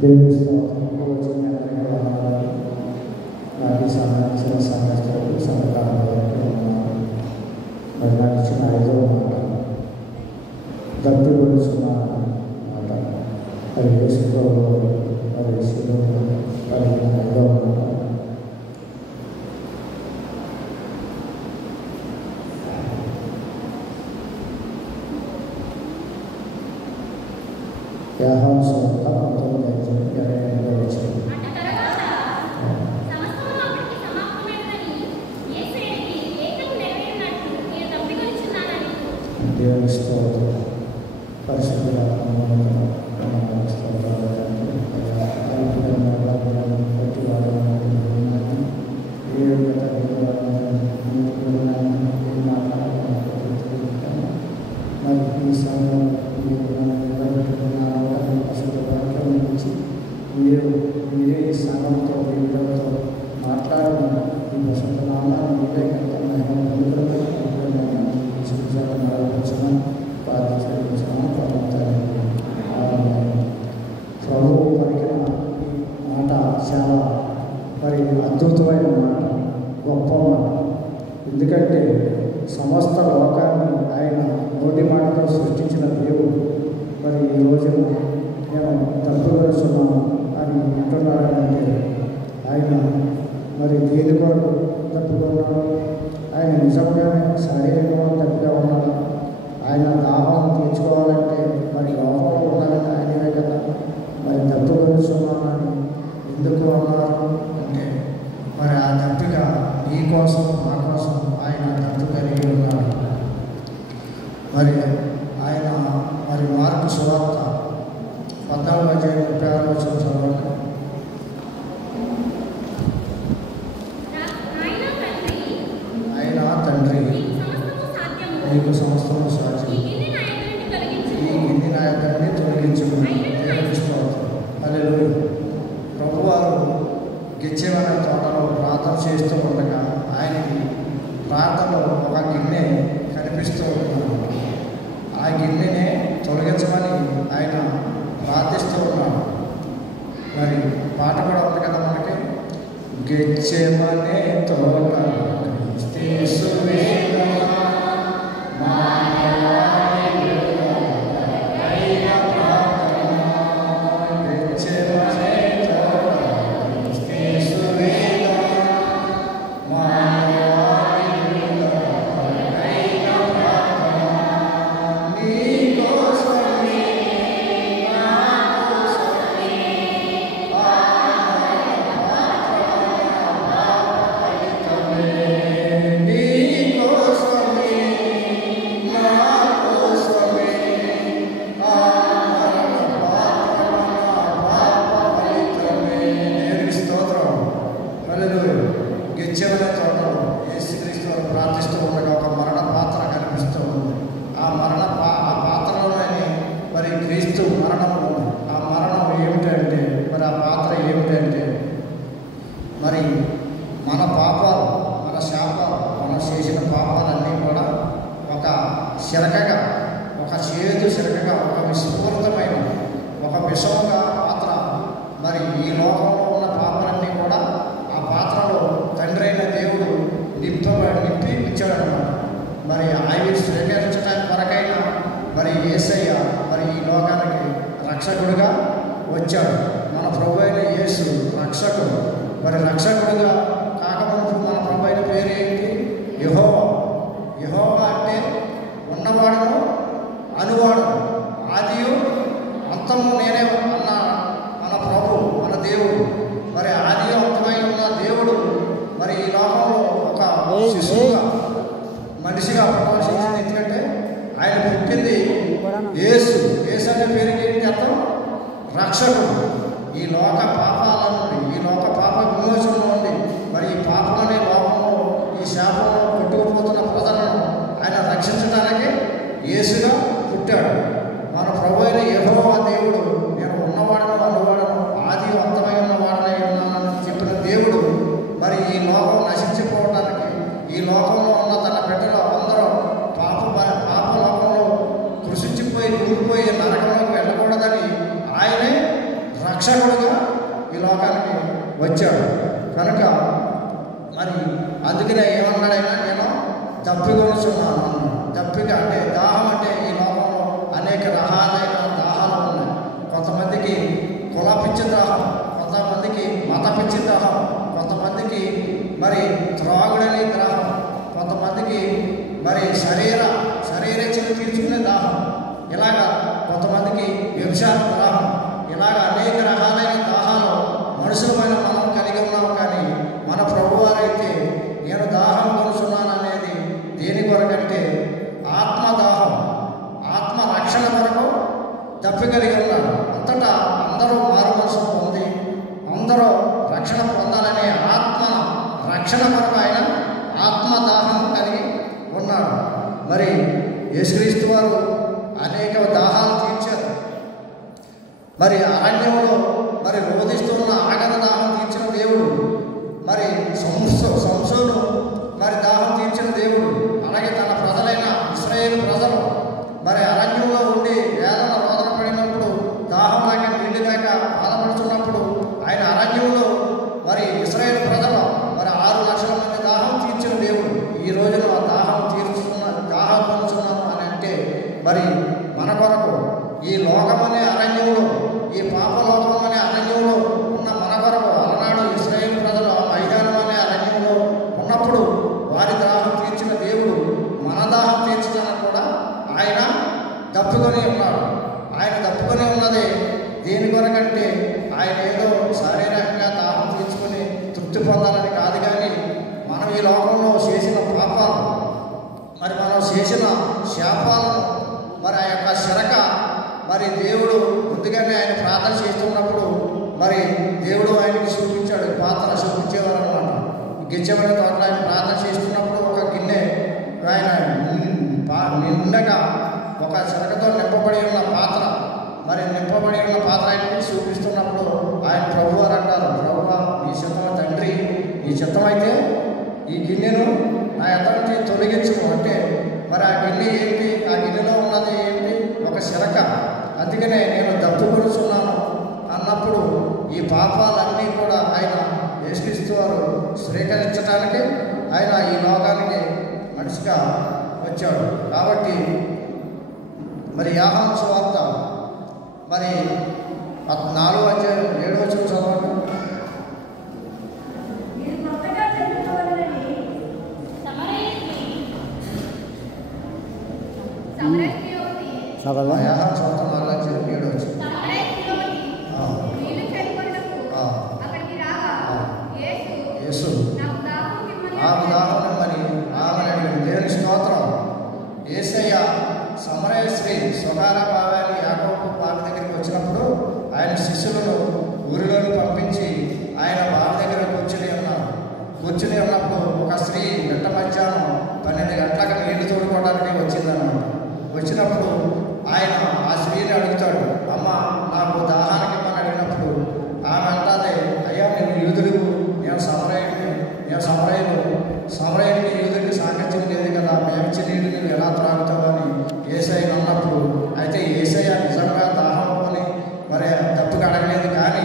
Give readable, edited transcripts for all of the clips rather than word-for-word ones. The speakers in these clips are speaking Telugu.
దేవుని స్తోత్రము వచ్చిన నాకు సంబంధించిన సంఘస్థులకు సంఘకాలంలో మరి నాకు ఇచ్చిన 5వ మాట దప్పికొలుచున్న మాట అది యేసులో మరి యేసులో మరి 5వ మాట యాహాను సువార్త 19:28 వచ్చింది. దేవుని స్తోత్రం పరిశుద్ధ మీరే ఈ సంఘంతో వీళ్ళతో మాట్లాడిన ఈ వసంత నామాన్ని మీరే ప్రభువు పలికిన మాట చాలా మరి అద్భుతమైన మాట, గొప్ప మాట. ఎందుకంటే సమస్త లోకాన్ని ఆయన నోటి మాటతో సృష్టించిన దేవుడు మరి ఈ రోజున నేను తప్పుకొలుచున్నాను అని అంటున్నాడంటే ఆయన మరి దేని కొరకు తప్పుకున్నాడు? ఆయన నిజంగానే శారీరకంగా తప్పిగా ఉన్నాడు. ఆయన దాహం తీర్చుకోవాలంటే మరి లోపల ఉండాలంటే ఆయనవే కదా. మరి తప్పుకొలుచున్నానని ఎందుకు అన్నారు అంటే మరి ఆ తప్పిక నీ కోసం నా కోసం ఆయన తప్పు కలిగి ఉన్నాడు. మరి ఆయన మరి మార్కు సువార్త 14:36 చదవండి. ఆయన తండ్రి నీకు సమస్తము సాధ్యం, ఈ గిన్నె నా యొక్కని తొలగించుకుని హల్లెలూయా. ప్రభువారు గెత్సేమనే తోటలో ప్రార్థన చేస్తూ ఉండగా ఆయనకి ప్రార్థనలో ఒక గిన్నె కనిపిస్తూ ఉన్నాడు. ఆ గిన్నెనే తొలగించమని ఆయన ప్రార్థిస్తూ ఉన్నాడు. మరి పాట కూడా ఉంది కదా మనకి, గెత్సేమనే తోట రక్షకుడుగా వచ్చాడు. మన ప్రభు అయిన యేసు రక్షకుడు. మరి రక్షకుడుగా కాకముందు మన ప్రభు అయిన పేరు ఏంటి? యెహోవా. యెహోవా అంటే ఉన్నవాడును అనువాడు, ఆదియు అంతము నేనే అన్న మన ప్రభు, మన దేవుడు. మరి ఆదియు అంతమై ఉన్న దేవుడు మరి ఈ లోకంలో ఒక శిశువుగా మనిషిగా పుట్టవలసి వచ్చింది. ఎందుకంటే ఆయన పుట్టింది యేసు. యేసు అనే పేరుకి ఏంటి అర్థం? రక్షకుడు. ఈ లోక పాపాల నుండి, ఈ లోక పాప విమోచన నుండి, మరి ఈ పాపం అనే లోకంలో ఈ శాపంలో కొట్టుకుపోతున్న ప్రజలను ఆయన రక్షించడానికి యేసుగా పుట్టాడు. మన ప్రభు అయిన యెహోవా దేవుడు నేను ఉన్నవాడను అనువాడను ఆది అంతమై ఉన్న వాడనై ఉన్నానని చెప్పిన దేవుడు మరి ఈ లోకం నశించిపోవడానికి, ఈ లోకంలో ఉన్న తన బిడ్డలు అందరూ పాప లోకంలో కృషించిపోయి కూలిపోయి నరకంలోకి వెళ్ళకూడదని ఆయన వచ్చాడు కనుక మరి అందుకనే ఏమన్నాడైనా నేను దప్పికొనుచున్నాను అన్నాడు. దప్పిక అంటే దాహం అంటే ఈ లోకంలో అనేక రకాలైన దాహాలు ఉన్నాయి. కొంతమందికి కుల పిచ్చి దాహం, కొంతమందికి మత పిచ్చి దాహం, కొంతమందికి మరి త్రాగుడని దాహం, కొంతమందికి మరి శరీరేచ్ఛను తీర్చుకునే దాహం, ఇలాగా కొంతమందికి వ్యభిచార దాహం, ఇలాగ అనేక రకాలైన దాహాలు మనుషులమైన మనం కలిగి ఉన్నాం. కానీ మన ప్రభువారైతే నేను దాహం కొనుచున్నాను అనేది దేని కొరకంటే ఆత్మదాహం, ఆత్మ రక్షణ కొరకు దప్పి కలిగి ఉన్నాడు. అంతటా అందరూ మారు మనసు పొంది అందరూ రక్షణ పొందాలనే ఆత్మ రక్షణ కొరకు ఆయన ఆత్మదాహం కలిగి ఉన్నాడు. మరి యేసుక్రీస్తు వారు అనేక దాహాలు తీర్చారు. మరి అరణ్యంలో మరి రోధిస్తున్న ఆగమ దాహం తీర్చిన దేవుడు, మరి సంసోను మరి దాహం తీర్చిన దేవుడు, అలాగే తన ప్రజలైన ఇశ్రాయేలు ప్రజలు మరి అరణ్యంలో ఉండి వేదన రోదన పడినప్పుడు, దాహం లేక నీళ్ళు లేక బాధపడుతున్నప్పుడు ఆయన అరణ్యంలో మరి ఇశ్రాయేలు ప్రజలు మరి 6 లక్షల మంది దాహం తీర్చిన దేవుడు. ఈ రోజున దాహం పొందుతున్నాను అని అంటే మరి మన కొరకు ఈ లోకమనే అరణ్యంలో, ఈ పాపలోకం అనే అరణ్యంలో ఉన్న మన కొరకు అలనాడు ఇశ్రాయేలు ప్రజలు మైదానం అనే అరణ్యంలో ఉన్నప్పుడు వారి దాహం తీర్చిన దేవుడు మన దాహం తీర్చడానికి కూడా ఆయన దప్పుకొని ఉన్నాడు. ఆయన దప్పుకొని ఉన్నది దేని కొరకంటే ఆయన ఏదో శారీరకంగా దాహం తీర్చుకొని తృప్తి పొందాలని కాదు. కానీ మనం ఈ లోకంలో చేసిన పాపాలు, మరి మనం చేసిన శాపాలను, మరి ఆ యొక్క శరక మరి దేవుడు ముందుగానే ఆయన ప్రార్థన చేస్తున్నప్పుడు మరి దేవుడు ఆయనకి చూపించాడు, పాత్ర చూపించేవారు అనమాట. గెచ్చబడిన తోట ఆయన ప్రార్థన చేస్తున్నప్పుడు ఒక గిన్నె ఆయన నిండగా ఒక శరకతో నింపబడి ఉన్న పాత్ర, మరి నింపబడి ఉన్న పాత్ర ఆయనకి చూపిస్తున్నప్పుడు ఆయన ప్రభువారు అంటారు, ప్రభువా నీ చిత్తం తండ్రి, నీ చిత్తమైతే ఈ గిన్నెను నా ఎదురు నుంచి తొలగించు అంటే మరి ఆ గిన్నె ఏంటి, ఆ గిన్నెలో ఉన్నది ఏంటి, ఒక శరక. అందుకనే నేను దప్పుకొనుచున్నాను అన్నప్పుడు ఈ పాపాలన్నీ కూడా ఆయన యేసుక్రీస్తు వారు స్వీకరించడానికి ఆయన ఈ లోకానికి మనిషిగా వచ్చాడు. కాబట్టి మరి యోహాను సువార్త మరి 4:7 చదవండి. యోహాను సువార్త 4:7 యేసు నాకు దాహం మరి ఆమె దేవుని స్తోత్రం. యేసయ్య సమరయ స్త్రీ స్వకార భావాన్ని యాకోబు బావి దగ్గరికి వచ్చినప్పుడు ఆయన శిష్యులను ఊరిలోకి పంపించి ఆయన బావి దగ్గర కూర్చుని ఉన్నప్పుడు ఒక స్త్రీ గంట మధ్యాహ్నం 12 గంటలకు నీళ్లు తోడుకోవడానికి వచ్చిందన్నమాట. వచ్చినప్పుడు ఆయన ఆ స్త్రీని అడుగుతాడు, అమ్మ నాకు దాహానికి ఇమ్మని అడిగినప్పుడు ఆమె అంటాదే, అయ్యా నేను యూదుడు, నేను సమరయుడికి యూదుడికి సాంగత్యం లేదు కదా, మేమిచ్చి నీళ్ళు నువ్వు ఎలా త్రాగుతావు అని యేసయ్య అన్నప్పుడు, అయితే యేసయ్య నిజంగా దాహం కొని మరి తప్పుగా అడగలేదు. కానీ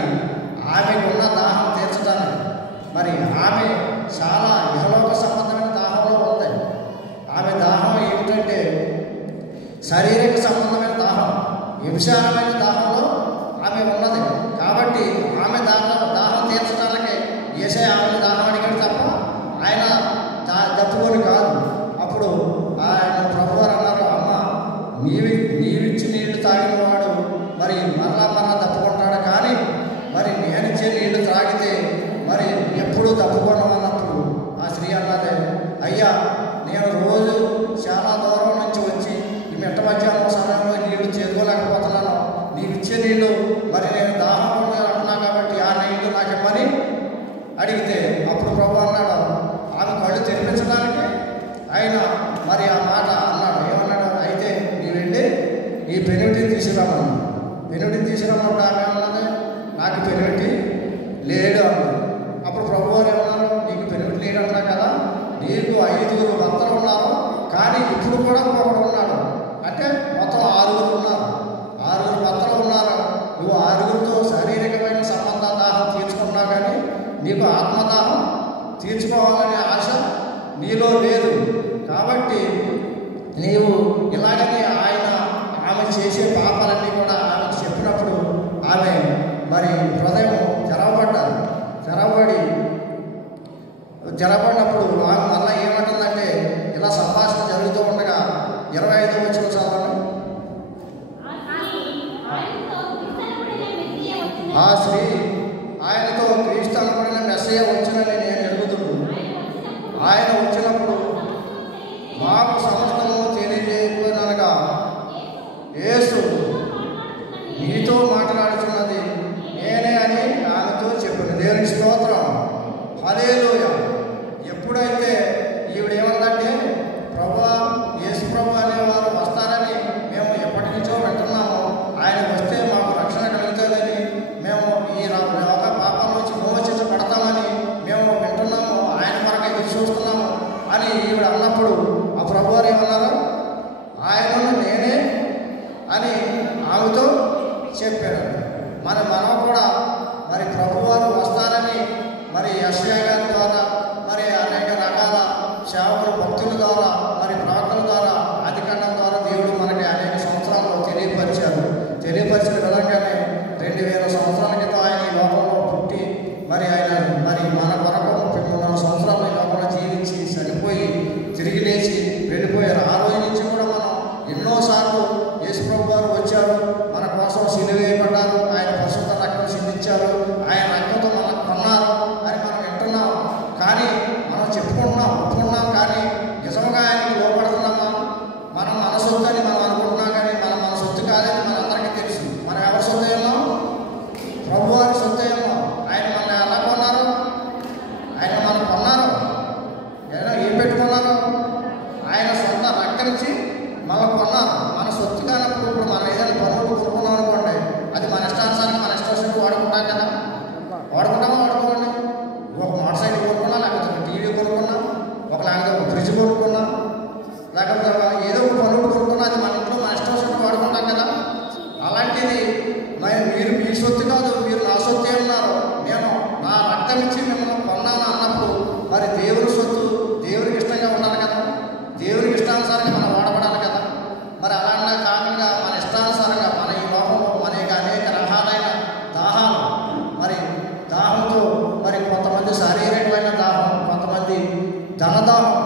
ఆమెకు ఉన్న దాహం తీర్చడానికి మరి ఆమె చాలా ఇహలోక సంబంధమైన దాహంలో ఉంది. ఆమె దాహం ఏమిటంటే శారీరక సంబంధమైన దాహం, విభిచారమైన దాహంలో ఆమె ఉన్నది. కాబట్టి ఆమె దాహం తీర్చడానికి యేసయ్య ఆమె దాహం అడిగాడు తప్ప ఆయన దప్పుకొని కాదు. అప్పుడు ఆయన ప్రభువారు అన్నారు, అమ్మ నీవిచ్చి నీళ్లు తాగిన వాడు మరి మరలా దప్పుకుంటాడు, కానీ మరి నేనిచ్చే నీళ్లు తాగితే మరి ఎప్పుడూ దప్పుకోవడం అన్నప్పుడు ఆ స్త్రీ అన్నదే, అయ్యా నేను రోజు చాలా దూరం నుంచి వచ్చి ఈ మెట్ట మధ్యాహ్నం సమయంలో నీళ్లు చేసుకోలేకపోతున్నాను, నీకు ఇచ్చే నీళ్లు మరి నేను దాహం అంటున్నా కాబట్టి ఆ నీళ్లు నాకు ఇవ్వని అడిగితే అప్పుడు ప్రభు అన్నాడు, ఆమె కళ్ళు తెరిపించడానికి ఆయన మరి ఆ మాట అన్నాడు. ఏమన్నాడు, అయితే నీ వెళ్ళి ఈ పెనుటిని తీసుకురామన్నాడు. పెనుటిని తీసుకురామన్నప్పుడు ఆమె అన్నది, నాకు పెనుటి లేడు అన్నాడు. అప్పుడు ప్రభు వారు ఏమన్నారు, నీకు పెనుటి లేడు అన్నా కదా, నీకు 5 భర్తలు ఉన్నారు, కానీ ఇప్పుడు కూడా ఒకడు ఉన్నాడు, అంటే మొత్తం 6 ఉన్నారు. 6 భర్తలు ఉన్నారు. నువ్వు 6తో శారీరకమైన సంబంధ దాహం తీర్చుకున్నావు, కానీ ఆత్మదాహం తీర్చుకోవాలనే ఆశ నీలో లేదు. కాబట్టి నీవు ఇలాగనే ఆమె చేసే పాపాలన్నీ కూడా ఆమె చెప్పినప్పుడు ఆమె మరి హృదయం తెరవబడినప్పుడు ఆమె మళ్ళీ ఏమంటుందంటే, ఇలా సంభాషణ జరుగుతూ ఉండగా 25వ వచనం చదవండి. ఆ స్త్రీ ఆయనతో క్రీస్తు అనబడిన మెస్సయ్య వచ్చునని నేను ఎరుగుతున్నాను. ఆయన వచ్చినప్పుడు మాకు సమస్తము తెలియజేయనగా, యేసు నీతో మాట్లాడుతున్నది నేనే అని ఆమెతో చెప్పాను. దేవుని స్తోత్రం, హల్లెలూయా. ఎప్పుడైతే ఈవిడేమందంటే, ప్రభువా, యేసు ప్రభు అనేవారు వస్తారని మేము ఎప్పటి నుంచో వింటున్నాము, ఆయన వస్తే మాకు రక్షణ కలుగుతుందని, మేము ఈ లోక పాపం నుంచి విమోచించబడతామని మేము వింటున్నాము, ఆయన మనకు ఎదురు చూస్తున్నాము అని ఈవిడ అన్నప్పుడు ఆ ప్రభు వారు ఏమన్నారు, ఆయనను నేనే అని ఆమెతో చెప్పాడు. మనం కూడా మరి ప్రభువారు వస్తారని మరి యెషయా గారి ద్వారా, మరి అనేక రకాల సేవకుల భక్తుల ద్వారా, మరి ప్రవక్తల ద్వారా, ఆదికాండం ద్వారా దేవుడు మనకి అనేక సంవత్సరాలు తెలియపరిచిన విధంగానే 2000 సంవత్సరాల క్రితం ఆయన ఈ లోకంలో పుట్టి మరి ఆయన మరి మన కొరకు 34 సంవత్సరాలు ఈ లోకంలో జీవించి చనిపోయి తిరిగి లేచి వెళ్ళిపోయారు. ఆ రోజు నుంచి కూడా మనం ఎన్నోసార్లు యేసు ప్రభు వారు వచ్చారు, మన కోసం సిలువ వేయబడ్డారు, ఆయన పరిశుద్ధ రక్తం సిందించారు, ఆయన రక్తంతో మనం కొన్నారు అని మనం వింటున్నాం. కానీ మనం ఒప్పుకున్నాం, కానీ నిజంగా ఆయనకి లోపడుతున్నామా? మనం మన సొత్తు అని మనం అనుకుంటున్నాం, కానీ మన సొత్తు కాదని మనందరికీ తెలుసు. మనం ఎవరి సొత్తు ఉన్నాం? ప్రభువారి సొత్తు ఉన్నాం. ఆయన మన ఎలా కొన్నారు? ఆయన మనం కొన్నారు. ఏం పెట్టుకున్నారు? ఆయన సొంత రక్తమిచ్చి మనం కొన్నారు. మన సొత్తు కానప్పుడు ఇప్పుడు మనం ఏదైనా పనులు కొనుక్కున్నాం అనుకోండి, అది మన ఇష్టానుసారంగా మన ఇష్టం వాడుకుంటాం కదా. వాడుకోండి. ఒక మోటార్ సైకిల్ కొనుక్కున్నా, లేకపోతే ఒక టీవీ కొనుక్కున్నా, లేకపోతే ఒక ఫ్రిడ్జ్ కొనుక్కున్నా, లేకపోతే ఏదో ఒక పనులు కొనుక్కున్నా, అది మన ఇంట్లో మన ఇష్టం వాడుకుంటాం కదా. అలాంటిది మీరు మీ సొత్తు కాదు, మీరు నా సొత్తే ఉన్నారు, నేను నా రక్తం ఇచ్చి మిమ్మల్ని కొన్నాను అన్నప్పుడు మరి దేవుని సొత్తు దేవునికి ఇష్టంగా ఉండాలి కదా, దేవునికి ఇష్టానుసారంగా మనం వాడబడాలి కదా. మరి అలాంటి కాకుండా మన ఇష్టానుసారంగా మన ఈ లోకంలో అనేక రకాలైన దాహాలు, మరి దాహంతో మరి కొంతమంది శారీరకమైన దాహం, కొంతమంది ధనదాహం,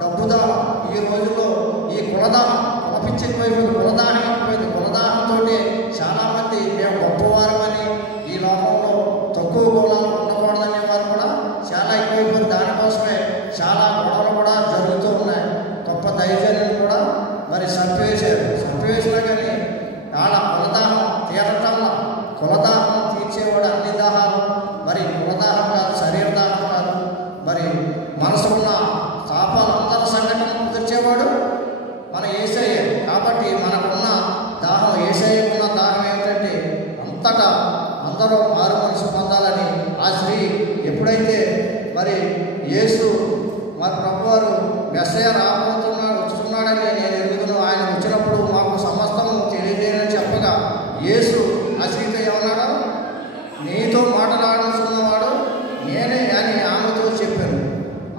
డబ్బు దాహం, ఈ రోజుల్లో ఈ కులదాహం, కులపిచ్చి ఎక్కువైపోయింది, కులదాహం ఎక్కువైంది. కులదాహంతో చాలామంది మేము గొప్పవారమని, ఈ లోకంలో తక్కువ కులాలు ఉండకూడదనే వారు కూడా చాలా ఎక్కువైపోయింది. దానికోసమే చాలా గొడవలు కూడా జరుగుతూ ఉన్నాయి. గొప్ప దైవజనులు కూడా మరి చంపివేసినా కానీ వాళ్ళ కులదాహం తీరటంలో, కులదాహం తీర్చేవాడు అన్ని దాహాలు, మరి కులదాహం కాదు, శరీర దాహం కాదు, మరి మనసు ఉన్న తాపాలు అందరి సంఘటనలు తెచ్చేవాడు మన యేసయ్య. కాబట్టి మనకున్న దాహం, యేసయ్యకున్న దాహం ఏమిటంటే అంతటా అందరూ మారు మనసు పొందాలని. ఆ స్త్రీ ఎప్పుడైతే మరి యేసు మరి ప్రభువారు మెస్సయ్య వస్తున్నాడని నేను ఎరుగుతున్నాను, ఆయన వచ్చినప్పుడు మాకు సమస్తము తెలియజేయని చెప్పగా యేసు ఆ స్త్రీతో ఏమన్నాడు, నీతో మాట్లాడుతున్నవాడు నేనే అని ఆమెతో చెప్పాను.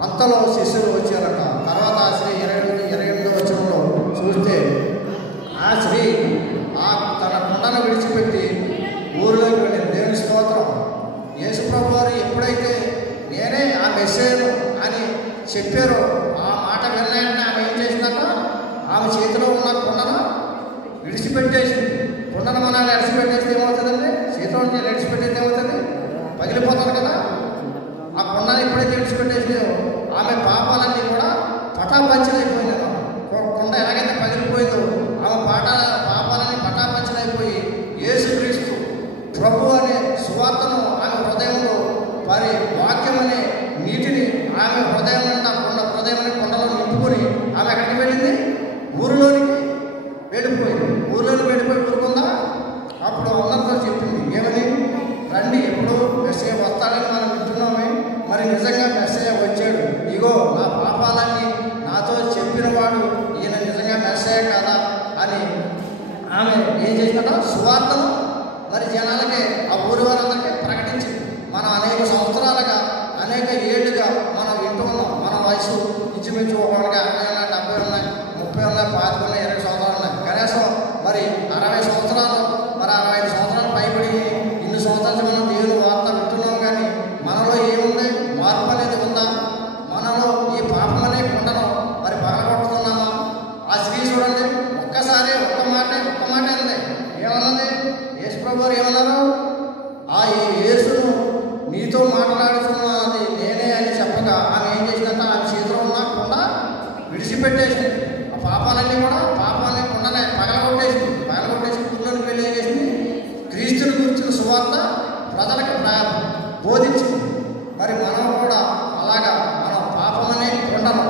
అంతలో శిష్యులు వచ్చారట. తర్వాత ఆ స్త్రీ 28వ వచనంలో చూస్తే, ఆ స్త్రీ తన కుండను విడిచిపెట్టి ఊరిలోకి వెళ్ళింది. దేవుని స్తోత్రం. యేసు ప్రభు వారు ఎప్పుడైతే నేనే ఆ మెస్సయ్యను అని చెప్పారో, ఆ మాట విన్నాయంటే ఆమె ఏం చేసిందట, ఆమె చేతిలో ఉన్న కుండను విడిచిపెట్టేసింది. కుండను మనం విడిచిపెట్టేస్తే ఏమవుతుందండి? చేతిలో విడిచిపెట్టేస్తే ఏమవుతుంది? పగిలిపోతుంది కదా. ఆ కుండను ఎప్పుడైతే విడిచిపెట్టేసిందో ఆమె పాపాలన్నీ కూడా పటాపంచలైపోయింది. కుండ ఎలాగైతే పగిలిపోయిందో ఆమె పాపాలన్నీ పటాపంచలైపోయి యేసుక్రీస్తు ప్రభు అనే సువార్తను ఆమె హృదయంలో మరి వాక్యం అనే నీటిని ఆమె హృదయం కుండలో నింపుకొని ఆమె ఎక్కడికి వెళ్ళింది? ఊరిలోనికి వెళ్ళిపోయింది. ఊరిలోకి వెళ్ళిపోయి ఊరుకుందా? అప్పుడు అందరితో చెప్పింది ఏమని, రండి, ఎప్పుడు మెస్సయ్య వస్తాడని మనం వింటున్నామే, మరి నిజంగా మెస్సయ్య వచ్చాడు, ఇగో నా పాపాలన్నీ నాతో చెప్పి యేసుప్రభు వారు ఏమన్నారు? ఆ యేసును నీతో మాట్లాడుతున్నది నేనే అని చెప్పగా ఆమె ఏం చేసిందంటే ఆమె చేతిలో ఉన్న కుండ విడిచిపెట్టేసింది. ఆ పాపాలన్నీ కూడా పాపాన్ని కుండనే పగలగొట్టేసి కుండలోకి వెళ్ళి ఏం చేసింది? క్రీస్తుని గురించిన సువార్త ప్రజలకు బోధించింది. మరి మనం కూడా అలాగా మనం పాపం అనే కుండను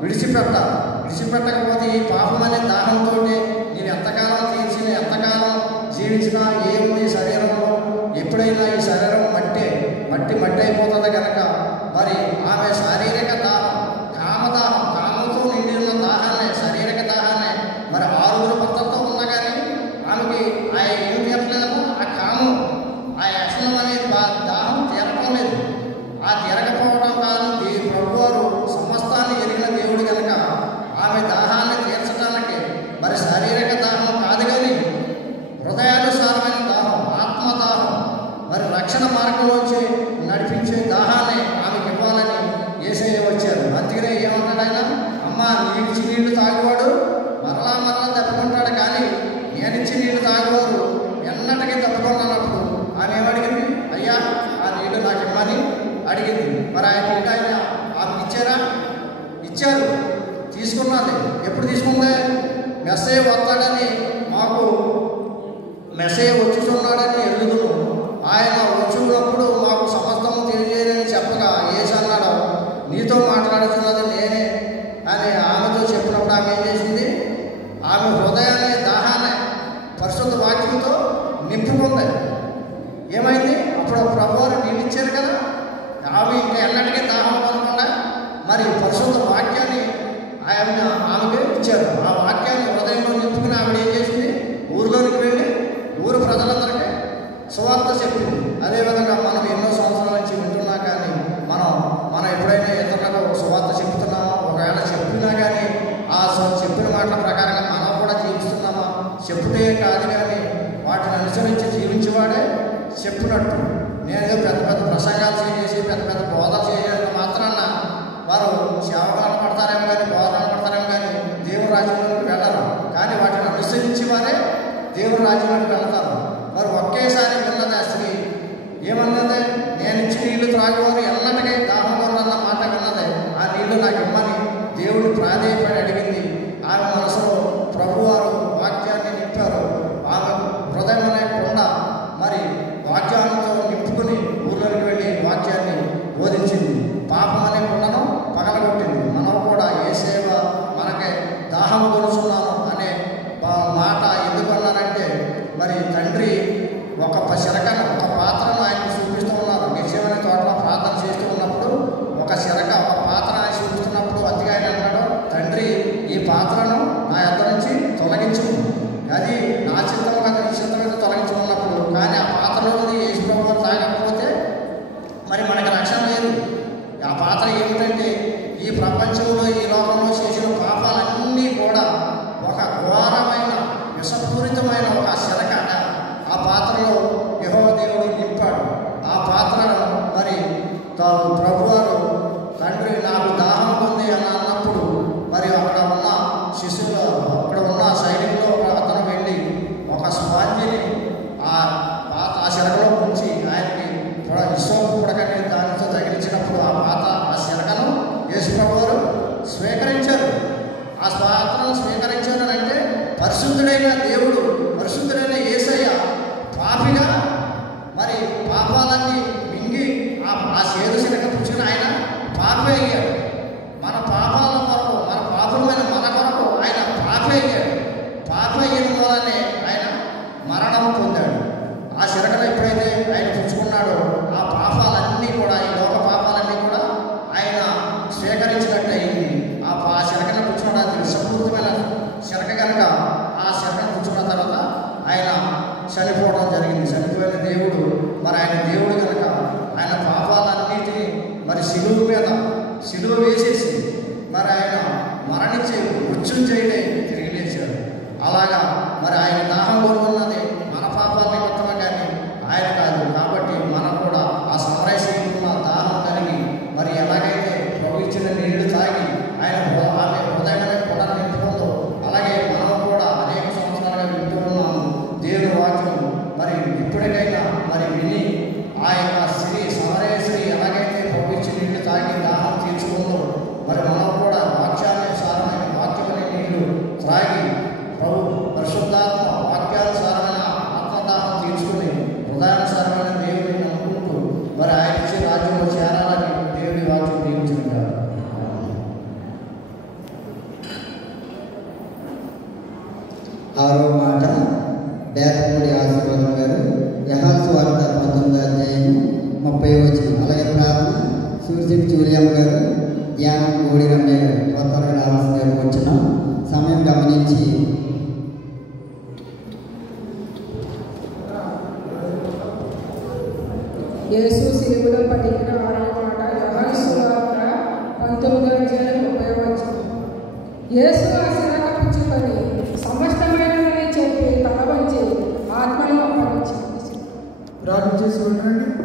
విడిచిపెట్టకపోతే ఈ పాపం అనే దాహంతో నేను ఎంతకాలం తీర్చిన ఎంతకాలం జీవించినా ఏముంది శరీరంలో? ఎప్పుడైనా ఈ శరీరం మట్టి అయిపోతుంది కనుక మరి ఆమె శారీరక దాహం, కామంతో నిండి ఉన్న దాహాన్ని, శారీరక దాహాన్ని మరి 6 భర్తలతో ఉన్నా కానీ ఆమెకి ఆ ఏం తీరట్లేదమ్మా, ఆ కామం, ఆ యక్షణం అనేది దాహం తీరటం లేదు. ఆ తీరకపోవడం కాదు, ప్రభువారు సమస్తాన్ని ఎరిగిన దేవుడు కనుక ఆమె దాహాన్ని తీర్చడానికి మరి శారీరక దాహం కాదు కానీ హృదయానుసారమైన దాహం, ఆత్మదాహం, మరి రక్షణ మార్గంలోంచి నడిపించే దాహాన్ని ఆమెకి ఇవ్వాలని యేసయ్య వచ్చారు. అందుకనే ఏమన్నాడు ఆయన? అమ్మ, నీడిచి నీళ్లు తాగువాడు మరలా దెబ్బకుంటాడు, కానీ నేనిచ్చి నీళ్లు తాగువారు ఎన్నటికీ దెబ్బకొన్నప్పుడు ఆమె ఏమడిగింది? అయ్యా, ఆ నీళ్లు నాకు ఇమ్మని అడిగింది. మరి ఆయన నీళ్ళు ఆయన ఆమెకి ఇచ్చారు, తీసుకున్నది. ఎప్పుడు తీసుకుంది? మెస్సయ్య వస్తాడని, మాకు మెస్సయ్య వచ్చుతున్నాడని ఎరుగుదును, ఆయన వచ్చినప్పుడు మాకు సమస్తము తెలియజేయని చెప్పగా యేసు అన్నాడు, నీతో మాట్లాడుతున్నది నేనే అని ఆమెతో చెప్పినప్పుడు ఆమె ఏం చేసింది? ఆమె హృదయాన్ని, దాహాన్ని పరిశుద్ధ వాక్యంతో నింపుకుంది. ఏమైంది? అప్పుడు ప్రభువారు నీళ్ళు ఇచ్చారు కదా, ఆమె ఇంకా ఎన్నటికీ దాహం పొందకుండా మరి పరిశుద్ధ వాక్యాన్ని ఆమెకి ఇచ్చారు. ఆ వాక్యాన్ని హృదయంలో నింపుకుని ఆవిడ ఏం చేసింది? ఊరిలోనికి వెళ్ళి ఊరు ప్రజలందరికీ సువార్త చెప్పింది. అదేవిధంగా మనం ఎన్నో సంవత్సరాల నుంచి వింటున్నా కానీ మనం ఎప్పుడైనా ఇతరులకు సువార్త చెప్తున్నామా? ఒకవేళ చెప్పినా కానీ ఆ చెప్పిన మాటల ప్రకారంగా మనం కూడా జీవిస్తున్నామా? చెప్తే కాదు కానీ వాటిని అనుసరించి జీవించేవాడే చెప్పినట్టు. నేను పెద్ద ప్రసంగాలు చేసి పెద్ద బోధన చేయడం మాత్రాన వారు సేవకాలు పడతారేమో కానీ, బోధనలు పడతారేమో కానీ దేవుని రాజ్యంలోకి వెళ్ళరు. కానీ వాటిని అనుసరించి వారే దేవుని రాజ్యంలోకి వెళ్తారు. మరి ఒకేసారి విన్నది ఆ స్త్రీ ఏమన్నది? నేను ఇచ్చి నీళ్లు త్రాగేవారు ఎన్నటికీ దాహం అన్న మాట విన్నది. ఆ నీళ్లు నాకు ఇమ్మని దేవుడు ప్రాధేయపడి అడిగింది. ఆమె మనసులో ప్రభువారు వాక్యాన్ని నింపారు. ఆమె హృదయం అనే కుండ మరి వాక్యాలతో నింపుకుని ఊళ్ళోకి వెళ్ళి వాక్యాన్ని బోధించింది. పాపం అనే కుండను పగలగొట్టింది. మనం కూడా ఏ సేవ మనకి దాహం కొలుచున్నాము అనే మాట ఎందుకు అన్నారంటే, మరి తండ్రి ఒక శిరకను, ఒక పాత్రను ఆయనకు చూపిస్తూ ఉన్నారు. గెత్సేమనే తోటలో ప్రార్థన చేస్తూ ఉన్నప్పుడు ఒక పాత్ర ఆయన చూపిస్తున్నప్పుడు అందుకే ఆయన అన్నాడు, తండ్రి ఈ పాత్రను నా యొద్ద నుంచి తొలగించు, అది నా చిత్తం కదా, నీ చిత్తం మీద తొలగించుకున్నప్పుడు. కానీ ఆ పాత్రలోని యేసుప్రభువు తాగకపోతే మరి మనకి రక్షణ లేదు. ఆ పాత్ర ఏమిటంటే ఈ ప్రపంచంలో, ఈ లోకంలో చేసిన పాపాలన్నీ కూడా ఒక ఘోరమైన విషపూరితమైన ఒక శిరక ఆ పాత్రలో యెహోవా దేవుడు నింపాడు. ఆ పాత్రను మరి ప్రభువారు తండ్రి నాకు దాహం ఉంది అని అన్నప్పుడు మరి అక్కడ ఉన్న శిశువులు, అక్కడ ఉన్న సైనికులు అతను వెళ్ళి ఒక స్పాంజిని ఆ శిరకలో ఉంచి ఆయనకి విశ్వము పుడకని దానితో తగిలించినప్పుడు ఆ శిరకను యేసుప్రభువారు స్వీకరించారు. ఆ పాత్రను స్వీకరించారు అంటే పరిశుద్ధుడైన దేవుడు, పరిశుద్ధుడైన యేసయ్య పాపిగా మరి పాపాలన్నీ మింగి ఆ చేదు శిరక పుచ్చుకుని ఆయన పాపి అయ్యాడు. మన పాపాల కొరకు, మన పాపమైన మన కొరకు ఆయన పాపి అయ్యాడు. పాపి అయిన వల్లనే ఆయన మరణం పొందాడు. ఆ శిరకను ఎప్పుడైతే ఆయన పుచ్చుకున్నాడో ఆ పాపాలన్నీ కూడా, ఈ లోక పాపాలన్నీ కూడా ఆయన స్వీకరించినట్టు అయింది. ఆ శిరకను పుచ్చుకోవడానికి విషపూరితమైన శిరక కనుక ఆ శిరకను పుచ్చుకున్న తర్వాత ఆయన చనిపోవడం జరిగింది. చనిపోయిన దేవుడు మరి ఆయన దేవుడు కనుక ఆయన పాపాలన్నిటినీ మరి శిలువ వేసేసి మరి ఆయన మరణించి మృత్యుంజయుడై తిరిగి లేచాడు. అలాగా మరి ఆయన దాహం కోరుకున్నది మన పాపాల నిమిత్తమే కానీ ఆయన కాదు. కాబట్టి మనం కూడా ఆ సమరశీలున్న దాహం కలిగి మరి ఎలాగైతే ప్రభు ఇచ్చిన నీళ్లు తాగి ఆమె హృదయాన్ని కూడా నింపుకుందో అలాగే మనం కూడా అనేక సంవత్సరాలుగా వింటూ ఉన్నాము దేవుని వాక్యం. మరి యేసు శిలువలో పలికిన ఆరవ మాట యోహాను సువార్త 19:30. యేసు ఆ శిలక పుచ్చుకొని సమస్తమైనదని చెప్పి తల వంచి ఆత్మను అప్పగించింది. ప్రార్థన చేసుకుంటారండి.